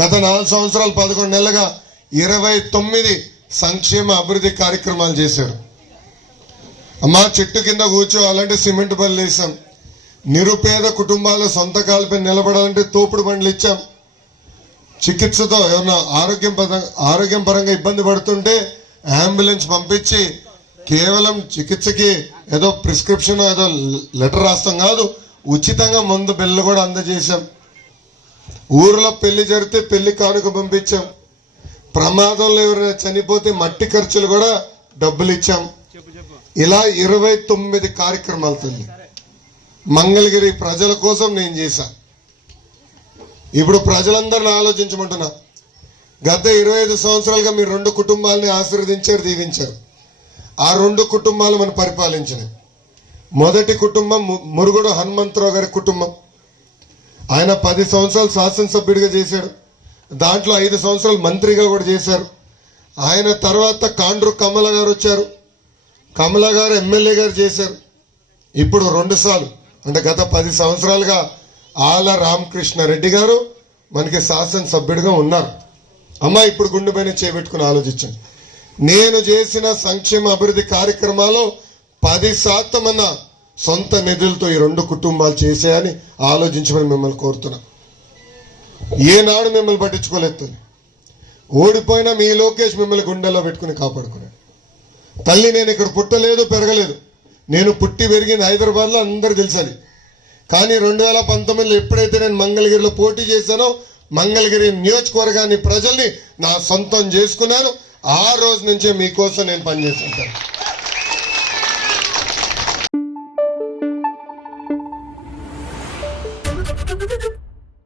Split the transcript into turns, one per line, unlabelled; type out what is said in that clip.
గత నాలుగు సంవత్సరాలు పదకొండు నెలలుగా ఇరవై తొమ్మిది సంక్షేమ అభివృద్ధి కార్యక్రమాలు చేశారు. అమ్మా చెట్టు కింద కూర్చో అలాంటి సిమెంట్ బండ్లు వేసాం నిరుపేద కుటుంబాలు సొంత కాలుపై నిలబడాలంటే తోపుడు బండ్లు ఇచ్చాం. చికిత్సతో ఏమన్నా ఆరోగ్యం పరంగా ఆరోగ్యం పరంగా ఇబ్బంది పడుతుంటే అంబులెన్స్ పంపించి కేవలం చికిత్సకి ఏదో ప్రిస్క్రిప్షన్ ఏదో లెటర్ రాస్తాం కాదు ఉచితంగా మందు బిల్లు కూడా అందజేశాం. ఊర్లో పెళ్ళి జరిగితే పెళ్ళి కానుక పంపించాం. ప్రమాదంలో ఎవరైనా చనిపోతే మట్టి ఖర్చులు కూడా డబ్బులు ఇచ్చాం. ఇలా ఇరవై తొమ్మిది కార్యక్రమాలు తల్లి. మంగళగిరి ప్రజల కోసం నేను చేశా. ఇప్పుడు ప్రజలందరిని ఆలోచించమంటున్నా. గత ఇరవై ఐదు సంవత్సరాలుగా మీరు రెండు కుటుంబాలని ఆశీర్వదించారు దీవించారు. ఆ రెండు కుటుంబాలు మనం పరిపాలించినాయి. మొదటి కుటుంబం ము- మురుగుడు హనుమంతరావు గారి కుటుంబం. ఆయన పది సంవత్సరాలు శాసనసభ్యుడిగా చేశాడు. దాంట్లో ఐదు సంవత్సరాలు మంత్రిగా కూడా చేశారు. ఆయన తర్వాత కాండ్రు కమల గారు వచ్చారు. కమల గారు ఎమ్మెల్యే గారు చేశారు. ఇప్పుడు రెండు సార్లు. అంటే గత పది సంవత్సరాలుగా ఆల రామకృష్ణారెడ్డి గారు మనకి శాసనసభ్యుడిగా ఉన్నారు. అమ్మ ఇప్పుడు గుండె పైన చేపెట్టుకుని ఆలోచించండి. నేను చేసిన సంక్షేమ అభివృద్ధి కార్యక్రమాలు పది శాతం అన్న సొంత నిధులతో ఈ రెండు కుటుంబాలు చేసేయని ఆలోచించమని మిమ్మల్ని కోరుతున్నా. ఏనాడు మిమ్మల్ని పట్టించుకోలేదు తల్లి. ఓడిపోయినా మీ లోకేష్ మిమ్మల్ని గుండెల్లో పెట్టుకుని కాపాడుకున్నాడు. తల్లి నేను ఇక్కడ పుట్టలేదు పెరగలేదు. నేను పుట్టి పెరిగింది హైదరాబాద్లో అందరు తెలిసాలి కానీ రెండు వేల పంతొమ్మిదిలో ఎప్పుడైతే నేను మంగళగిరిలో పోటీ చేశానో మంగళగిరి నియోజకవర్గాన్ని ప్రజల్ని నా సొంతం చేసుకున్నాను. ఆ రోజు నుంచే మీకోసం నేను పనిచేస్తుంటాను Thank you.